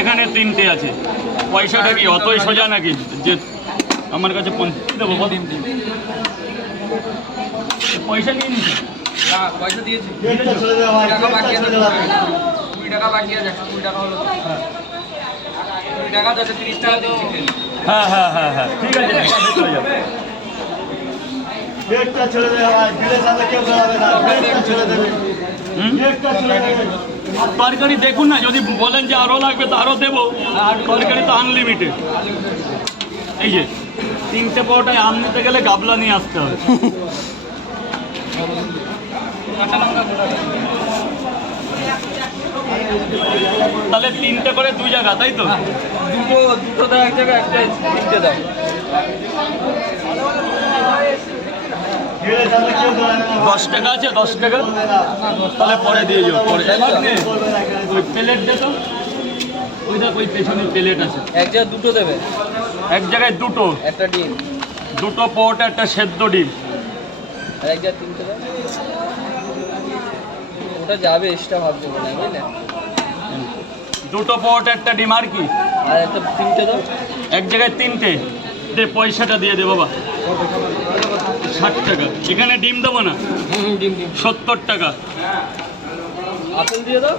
এখানে তিনটে আছে। পয়সাটা কি অতই সোজা নাকি যে আমার কাছে দেবো? পয়সা নিয়ে নিচ্ছি, পয়সা দিয়েছি, টাকা বাকি আছে, 20 টাকা বাকি আছে, 20 টাকা হলো, 20 টাকা তো 30 টাকা তো। হ্যাঁ হ্যাঁ হ্যাঁ হ্যাঁ, ঠিক আছে, চলে যাবে। তরকারি দেখুন না, যদি বলেন যে আরও লাগবে তো আরও দেবো। তরকারি তো আনলিমিটেড। এই যে 3টে পরোটায় আম নিতে গেলে গাবলা নিয়ে আসতে হবে। তাহলে 3টে করে 2 জায়গা, তাই তো? দুটো দাও এক জায়গায়, একটা 3টে দাও। 10 টাকা আছে, 10 টাকা তাহলে পরে দিয়ে যাও। পরে ওই প্লেট দে তো, ওই দেখ ওই পেছনে প্লেট আছে। এক জায়গায় দুটো দেবে, এক জায়গায় দুটো, একটা ডিম, দুটো পরোটা, একটা সেদ্ধ ডিম। আর এক জায়গায় 3টে দাও। ওটা যাবে এক্সট্রা ভাবতে না, বুঝলে? দুটো পরোটা, একটা ডিম, আর কি? আর একটা 3টে দাও। এক জায়গায় 3টে দে। পয়সাটা দিয়ে দে বাবা। 60 টাকা। এখানে ডিম দেবো না? ডিম 70 টাকা। আপেল দিয়ে দাও,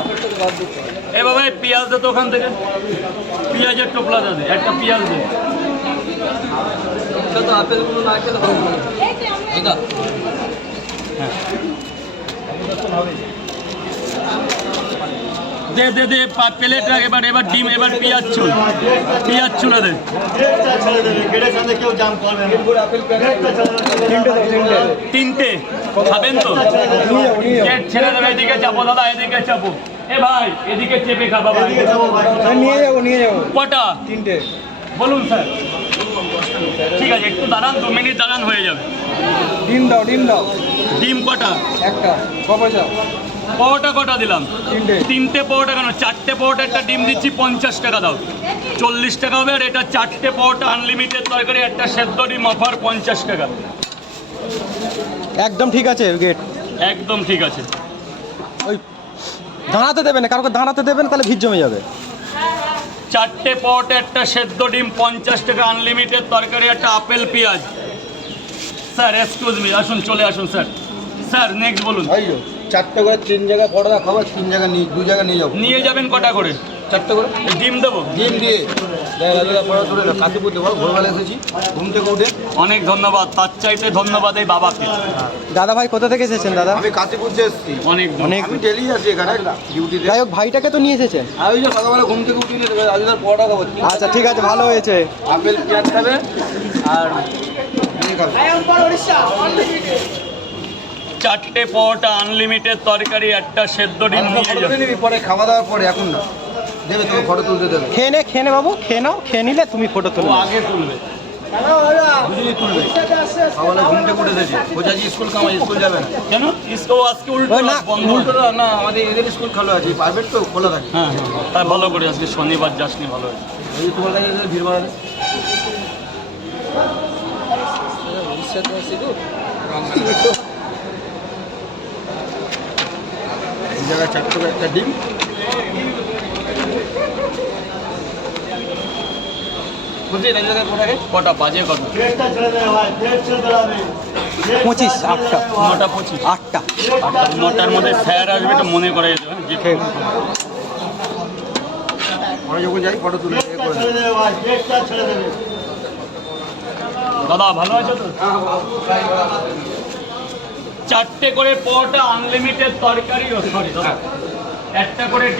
আপেলটা তো বাদ দিতে হবে। এ বাবা এই পেঁয়াজ দে তো ওখান থেকে, পেঁয়াজের টোপলা দে, একটা পেঁয়াজ দে। এটা তো আপেলগুলো না খেলে হবে না। এটা হ্যাঁ দে দে দে, প্লেট রাখ। এবার ডিম, এবার পেঁয়াজ ছুল, পেঁয়াজ ছুলে দে। 3টে খাবেন তো? প্লেট ছেড়ে দেবে। এদিকে চাপো দাদা, এদিকে চাপো। এ ভাই এদিকে চেপে খা বাবা। নিয়ে যাবো। কটা? 3টে বলুন স্যার। ঠিক আছে, একটু দাঁড়ান, 2 মিনিট দাঁড়ান, হয়ে যাবে। ডিম দাও, ডিম দাও। ডিম কটা? একটা পয়সা। পরোটা কটা দিলাম? 3টে। 3টে পরোটা কেন? 4টে পরোটা, একটা ডিম দিচ্ছি, 50 টাকা দাও। 40 টাকা হবে। আর এটা 4টে পরোটা, আনলিমিটেড তরকারি, একটা সেদ্ধ ডিম, অফার 50 টাকা। একদম ঠিক আছে গেট। একদম ঠিক আছে। ওই দাঁড়াতে দেবে না, কারোকে দাঁড়াতে দেবে না, তাহলে ভিড় জমে যাবে। 4টে পরোটা, একটা সেদ্ধ ডিম, 50 টাকা, আনলিমিটেড তরকারি, একটা আপেল পেঁয়াজ। স্যার এক্সকিউজ মি, আসুন, চলে আসুন স্যার। স্যার নেক্সট বলুন। 4টে করে 3 জায়গায় পরোটা খাবার, 3 জায়গা নিয়ে 2 জায়গা নিয়ে যাবো। নিয়ে যাবেন কটা করে? 4টে করে ডিম দেবো? ডিম দিয়ে পরোটা তুলে কাশিপুর দেবো। ভোরবেলা এসেছি ঘুম থেকে উঠে। অনেক ধন্যবাদ। তার চাইতে ধন্যবাদ এই বাবাকে। দাদা ভাই কোথা থেকে এসেছেন দাদা? আমি কাশিপুর থেকে এসেছি। অনেক অনেক আমি ডেলি আসি এখানে ডিউটিতে। যাই হোক, ভাইটাকে তো নিয়ে এসেছেন। আর ওই যে সকালবেলা ঘুম থেকে উঠি আজ পরোটা খাবো। আচ্ছা ঠিক আছে, ভালো হয়েছে। আপেল পেঁয়াজ খাবে আর ইয়ে খাবে। 4টে পরোটা, আনলিমিটেড তরকারি, একটা সেদ্ধ ডিম নিয়ে ফটো যাবেন। নিবি পরে, খাওয়া দাওয়ার পরে, এখন না। দেবে তোকে ফটো তুলতে দেবে। খেয়ে নে বাবু, খেয়ে নাও। খেয়ে নিলে তুমি ফটো ও তুলো। আগে তুলবে। বুঝলি তুলবে। সকালে ঘুম থেকে উঠে এসেছি। বোঝা যে স্কুল কামাই, স্কুল যাবে না। কেন? ইসকো আজকে উল্টো ওই না, বন্ধ। উল্টো না, আমাদের এদের স্কুল খোলা আছে, প্রাইভেট তো খোলা থাকে। হ্যাঁ হ্যাঁ, তাই ভালো করে আজকে শনিবার যাসনি, ভালো হয়েছে। এই যে তোমার কাছে ভিড় বাড়ালে এই জায়গায় 4টে করে একটা ডিম। বুঝলি এই জায়গায় কোথায় কটা বাজে? কত? 25, 8টা। 9টা 25। 8টা। 9টার মধ্যে স্যার আসবে, এটা মনে করে যেতে হবে। যে পরে যখন যাই ফটো তুলে দাদা ভালো আছো তো? 4টে করে পরোটা, আনলিমিটেড তরকারি, সরি দাদা, একটা করে ডিম।